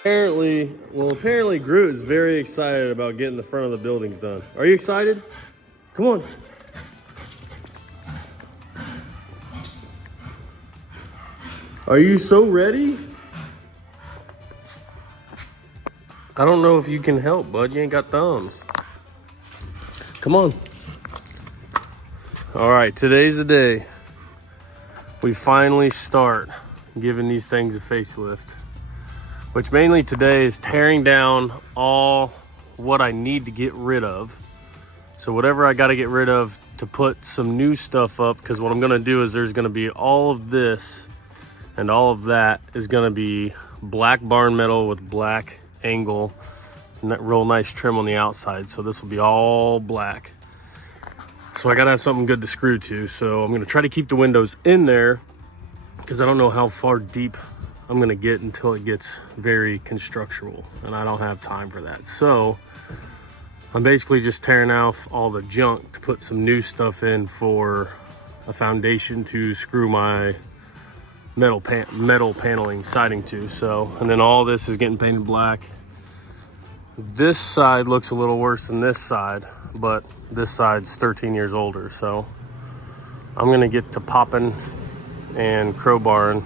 Apparently Groot is very excited about getting the front of the buildings done. Are you excited? Come on. Are you so ready? I don't know if you can help, bud. You ain't got thumbs. Come on. All right, today's the day we finally start giving these things a facelift, which mainly today is tearing down all what I need to get rid of. So whatever I got to get rid of to put some new stuff up, because what I'm going to do is there's going to be all of this and all of that is going to be black barn metal with black angle, real nice trim on the outside. So this will be all black. So I gotta have something good to screw to. So I'm gonna try to keep the windows in there because I don't know how far deep I'm gonna get until it gets very constructural, and I don't have time for that. So I'm basically just tearing off all the junk to put some new stuff in for a foundation to screw my metal paneling siding to. So, and then all this is getting painted black. This side looks a little worse than this side, but this side's 13 years older. So I'm gonna get to popping and crowbarring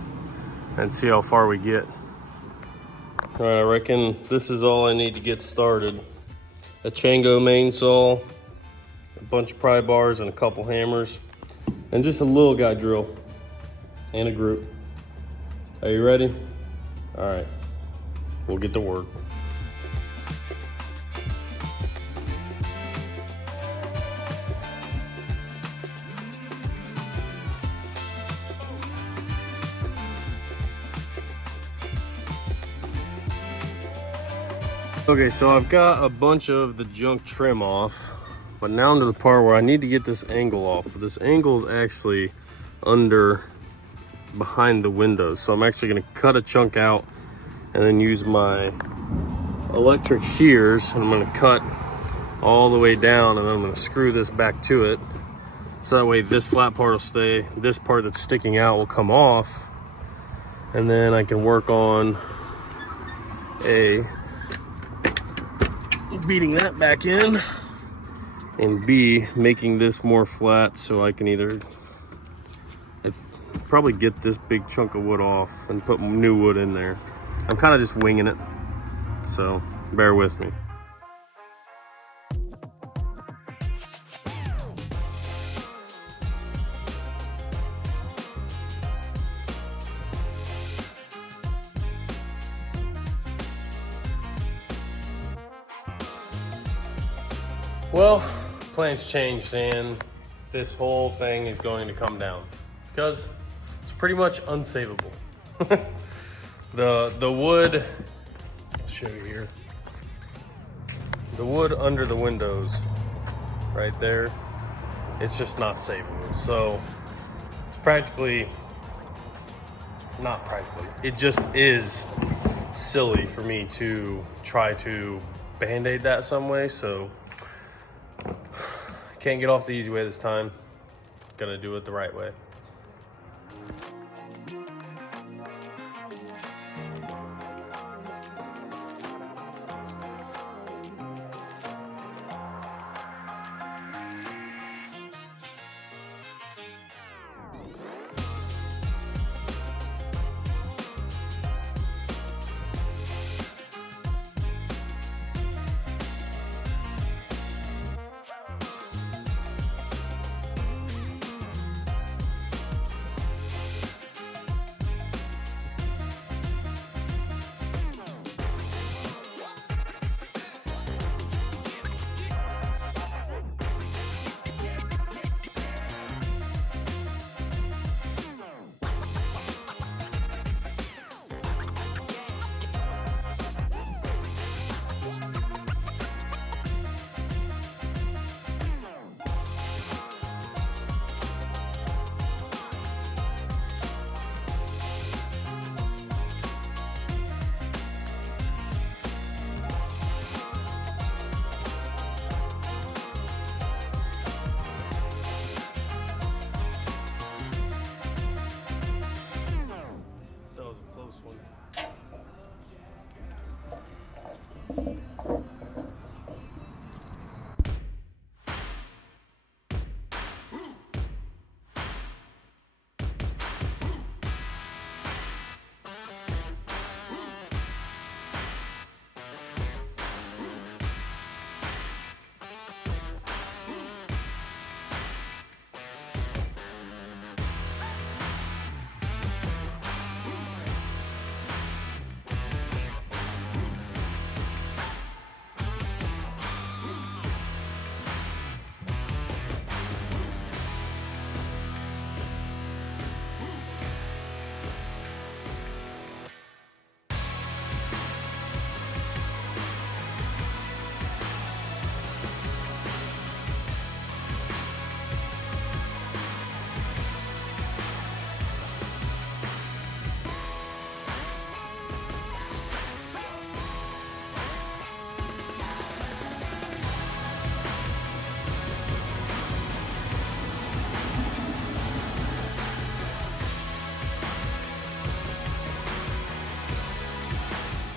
and see how far we get. All right, I reckon this is all I need to get started. A Chango main saw, a bunch of pry bars and a couple hammers, and just a little guy drill and a group. Are you ready? All right, we'll get to work. Okay, so I've got a bunch of the junk trim off, but now I'm to the part where I need to get this angle off. But this angle is actually behind the windows. So I'm actually gonna cut a chunk out and then use my electric shears, and I'm gonna cut all the way down, and then I'm gonna screw this back to it. So that way this flat part will stay, this part that's sticking out will come off, and then I can work on beating that back in, and B, making this more flat so I can either probably get this big chunk of wood off and put new wood in there. I'm kind of just winging it, so bear with me. Well, plans changed, and this whole thing is going to come down because it's pretty much unsavable. The wood, I'll show you here. The wood under the windows, right there, it's just not savable. So it's practically, not practically, it just is silly for me to try to band-aid that some way. So can't get off the easy way this time. Gonna do it the right way.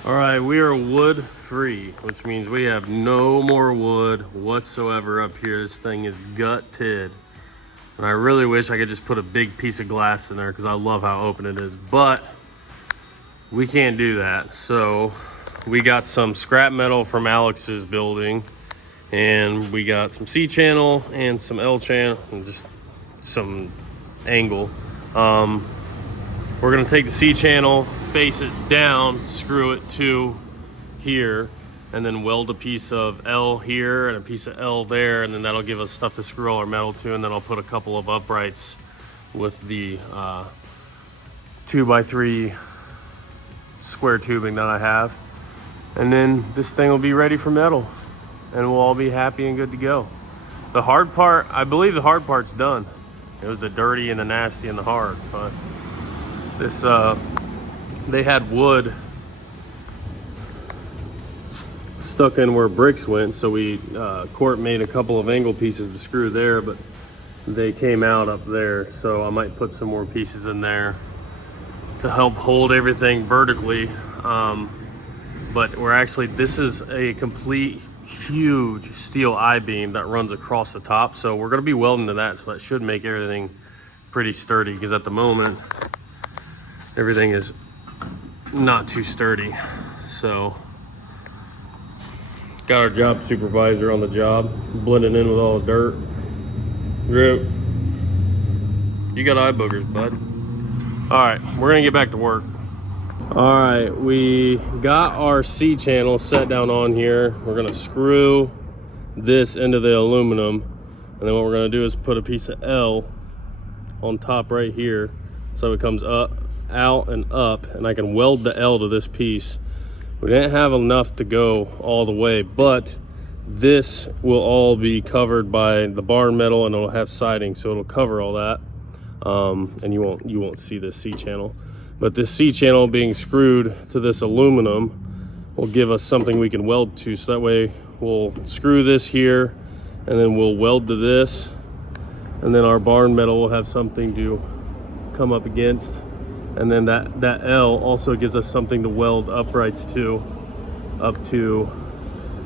All right, we are wood free, which means we have no more wood whatsoever up here. This thing is gutted. And I really wish I could just put a big piece of glass in there because I love how open it is, but we can't do that. So we got some scrap metal from Alex's building, and we got some C channel and some L channel and just some angle. We're gonna take the C channel, face it down, screw it to here, and then weld a piece of L here and a piece of L there, and then that'll give us stuff to screw all our metal to. And then I'll put a couple of uprights with the 2x3 square tubing that I have, and then this thing will be ready for metal, and we'll all be happy and good to go. The hard part, I believe the hard part's done. It was the dirty and the nasty and the hard, but this they had wood stuck in where bricks went, so we Court made a couple of angle pieces to screw there, but they came out up there, so I might put some more pieces in there to help hold everything vertically. But we're actually, this is a complete huge steel I-beam that runs across the top, so we're going to be welding to that, so that should make everything pretty sturdy, because at the moment everything is not too sturdy. So got our job supervisor on the job, blending in with all the dirt. Drip, you got eye boogers, bud. All right, we're gonna get back to work. All right, we got our C channel set down on here. We're gonna screw this into the aluminum, and then what we're gonna do is put a piece of L on top right here, so it comes up, out and up, and I can weld the L to this piece. We didn't have enough to go all the way, but this will all be covered by the barn metal, and it'll have siding, so it'll cover all that. And you won't see this C channel, but this C channel being screwed to this aluminum will give us something we can weld to. So that way we'll screw this here, and then we'll weld to this, and then our barn metal will have something to come up against. And then that L also gives us something to weld uprights to, up to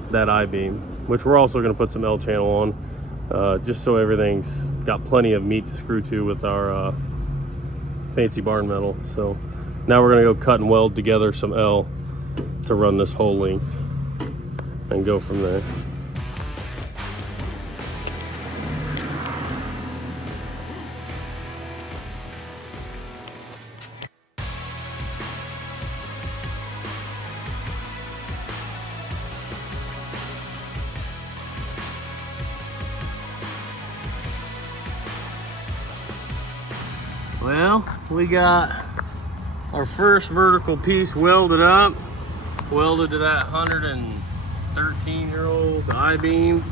that I-beam, which we're also going to put some L channel on, just so everything's got plenty of meat to screw to with our fancy barn metal. So now we're going to go cut and weld together some L to run this whole length and go from there. Well, we got our first vertical piece welded up, welded to that 113-year-old I-beam.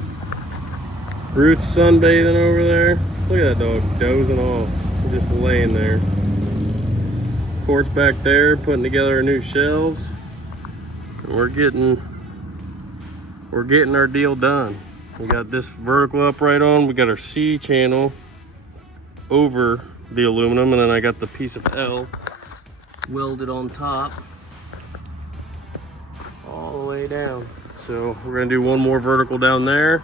Ruth's sunbathing over there. Look at that dog dozing off, just laying there. Court's back there putting together our new shelves. And we're getting our deal done. We got this vertical upright on. We got our C channel over the aluminum, and then I got the piece of L welded on top all the way down. So we're gonna do one more vertical down there,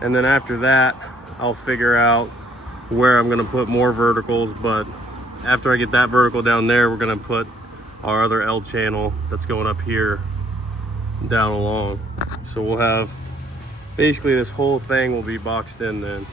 and then after that I'll figure out where I'm gonna put more verticals. But after I get that vertical down there, we're gonna put our other L channel that's going up here down along. So we'll have basically this whole thing will be boxed in then.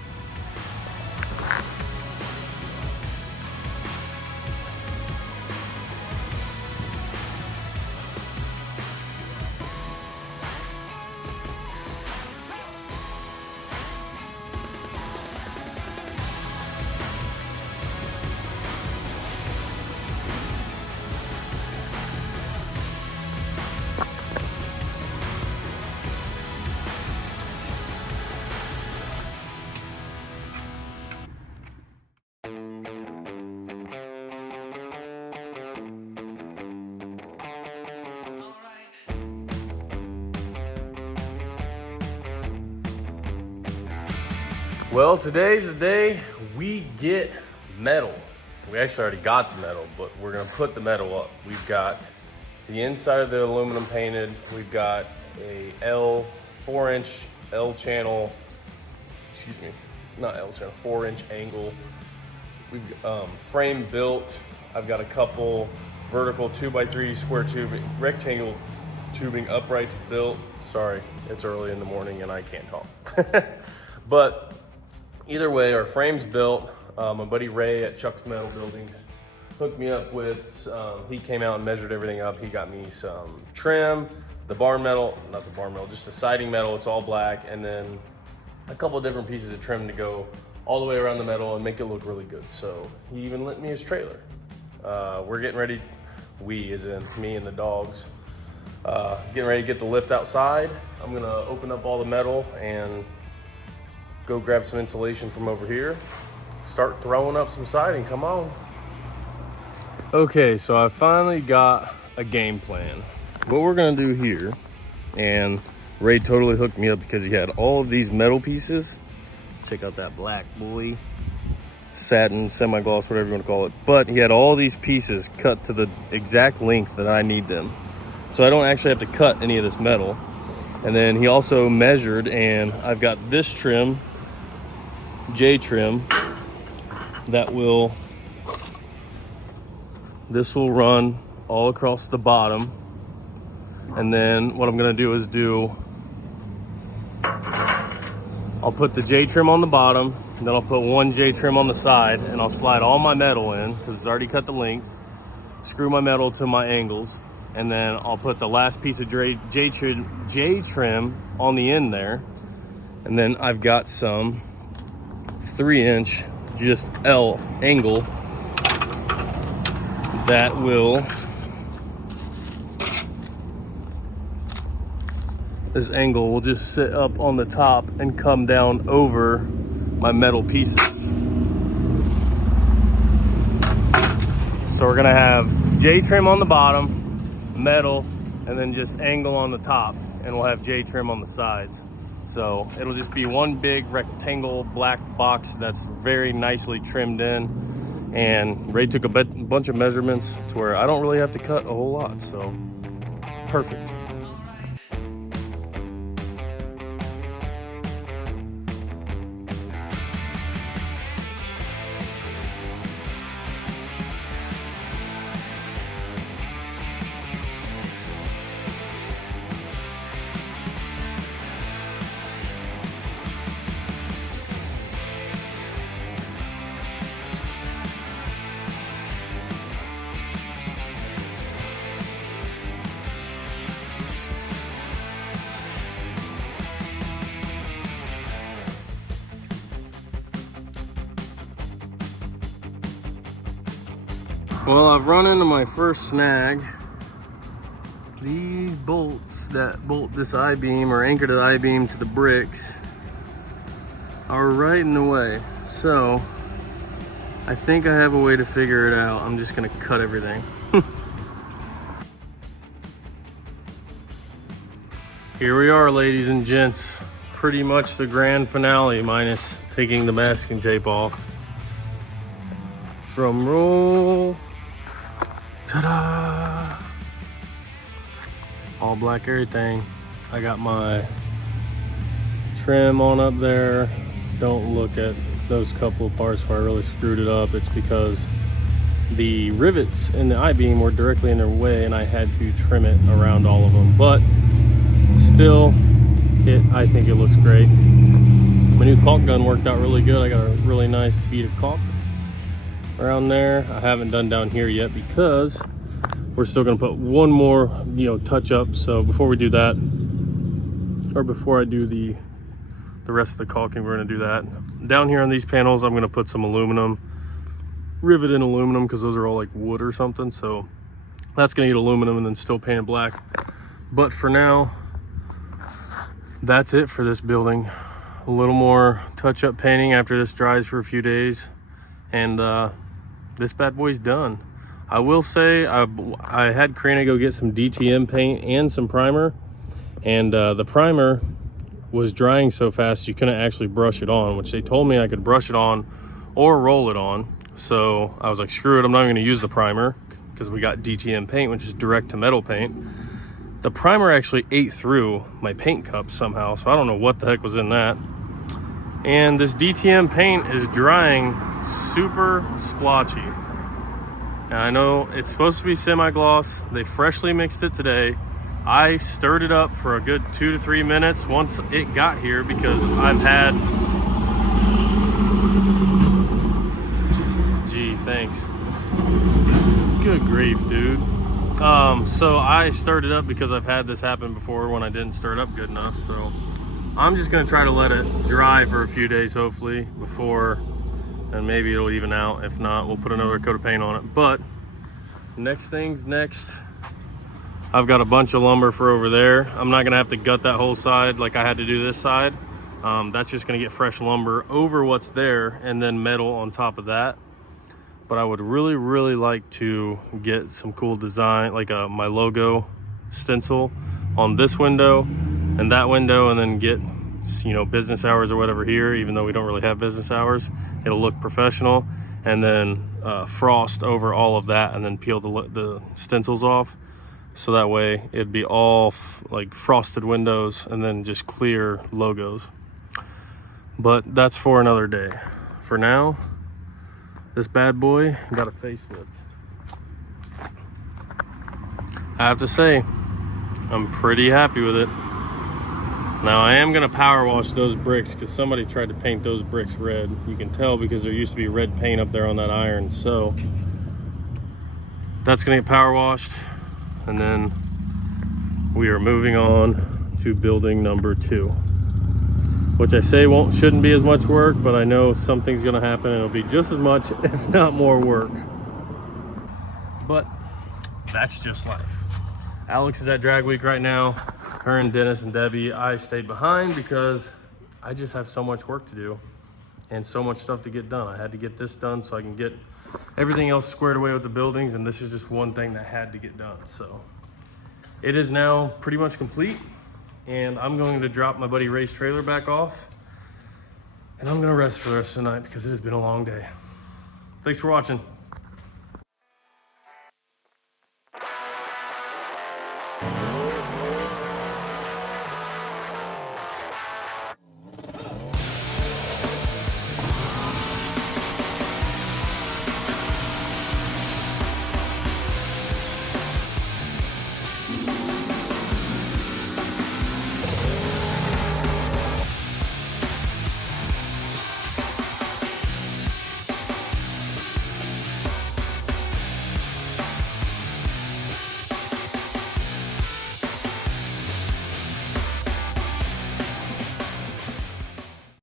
Well, today's the day we get metal. We actually already got the metal, but we're gonna put the metal up. We've got The inside of the aluminum painted, we've got a 4-inch L channel, excuse me, not L channel, 4-inch angle. We've frame built. I've got a couple vertical 2x3 square tubing, rectangle tubing uprights built. Sorry, it's early in the morning and I can't talk. But either way, our frame's built. My buddy Ray at Chuck's Metal Buildings hooked me up with, he came out and measured everything up. He got me some trim, the bar metal, not the bar metal, just the siding metal, it's all black, and then a couple of different pieces of trim to go all the way around the metal and make it look really good. So he even lent me his trailer. We're getting ready, we as in me and the dogs, getting ready to get the lift outside. I'm gonna open up all the metal and go grab some insulation from over here, start throwing up some siding, come on. Okay, so I finally got a game plan. What we're gonna do here, and Ray totally hooked me up because he had all of these metal pieces. Check out that black boy, satin, semi-gloss, whatever you want to call it. But he had all these pieces cut to the exact length that I need them. So I don't actually have to cut any of this metal. And then he also measured, and I've got this trim, J trim, that will, this will run all across the bottom. And then what I'm gonna do is I'll put the J trim on the bottom, and then I'll put one J trim on the side, and I'll slide all my metal in because it's already cut the length, screw my metal to my angles, and then I'll put the last piece of J trim on the end there. And then I've got some 3-inch just L angle that will, this angle will just sit up on the top and come down over my metal pieces. So we're gonna have J trim on the bottom, metal, and then just angle on the top, and we'll have J trim on the sides. So it'll just be one big rectangle black box that's very nicely trimmed in. And Ray took a bunch of measurements to where I don't really have to cut a whole lot, so perfect. Well, I've run into my first snag. These bolts that bolt this I-beam or anchor to the I-beam to the bricks are right in the way. So I think I have a way to figure it out. I'm just gonna cut everything. Here we are, ladies and gents. Pretty much the grand finale, minus taking the masking tape off. Drum roll. Ta-da! All black everything. I got my trim on up there. Don't look at those couple of parts where I really screwed it up. It's because the rivets in the I-beam were directly in their way and I had to trim it around all of them. But still, I think it looks great. My new caulk gun worked out really good. I got a really nice bead of caulk around there. I haven't done down here yet because we're still going to put one more, touch up. So before we do that, or before I do the rest of the caulking, we're going to do that. Down here on these panels, I'm going to put some aluminum, rivet in aluminum, because those are all like wood or something. So that's going to get aluminum and then still painted black. But for now, that's it for this building. A little more touch up painting after this dries for a few days, and this bad boy's done. I will say I had Karina go get some DTM paint and some primer, and the primer was drying so fast you couldn't actually brush it on, which they told me I could brush it on or roll it on. So I was like, screw it, I'm not going to use the primer. because we got DTM paint, which is direct to metal paint. The primer actually ate through my paint cup somehow, so I don't know what the heck was in that. And this DTM paint is drying super splotchy. And I know it's supposed to be semi-gloss. They freshly mixed it today. I stirred it up for a good 2 to 3 minutes once it got here, because I've had, gee, thanks. Good grief, dude. So I stirred it up because I've had this happen before when I didn't stir it up good enough. So I'm just gonna try to let it dry for a few days, hopefully, before, and maybe it'll even out. If not, we'll put another coat of paint on it. But next thing's next. I've got a bunch of lumber for over there. I'm not gonna have to gut that whole side like I had to do this side. That's just gonna get fresh lumber over what's there and then metal on top of that. But I would really, really like to get some cool design, like my logo stencil on this window and that window, and then get, you know, business hours or whatever here, even though we don't really have business hours. It'll look professional. And then frost over all of that, and then peel the stencils off. So that way it'd be all like frosted windows and then just clear logos. But that's for another day. For now, this bad boy got a facelift. I have to say, I'm pretty happy with it. Now I am gonna power wash those bricks, because somebody tried to paint those bricks red. You can tell because there used to be red paint up there on that iron. So that's gonna get power washed, and then we are moving on to building number 2. Which I say shouldn't be as much work, but I know something's gonna happen and it'll be just as much, if not more work. But that's just life. Alex is at drag week right now. Her and Dennis and Debbie, I stayed behind because I just have so much work to do and so much stuff to get done. I had to get this done so I can get everything else squared away with the buildings, and this is just one thing that had to get done. So it is now pretty much complete. And I'm going to drop my buddy Ray's trailer back off, and I'm gonna rest for the rest of the night because it has been a long day. Thanks for watching.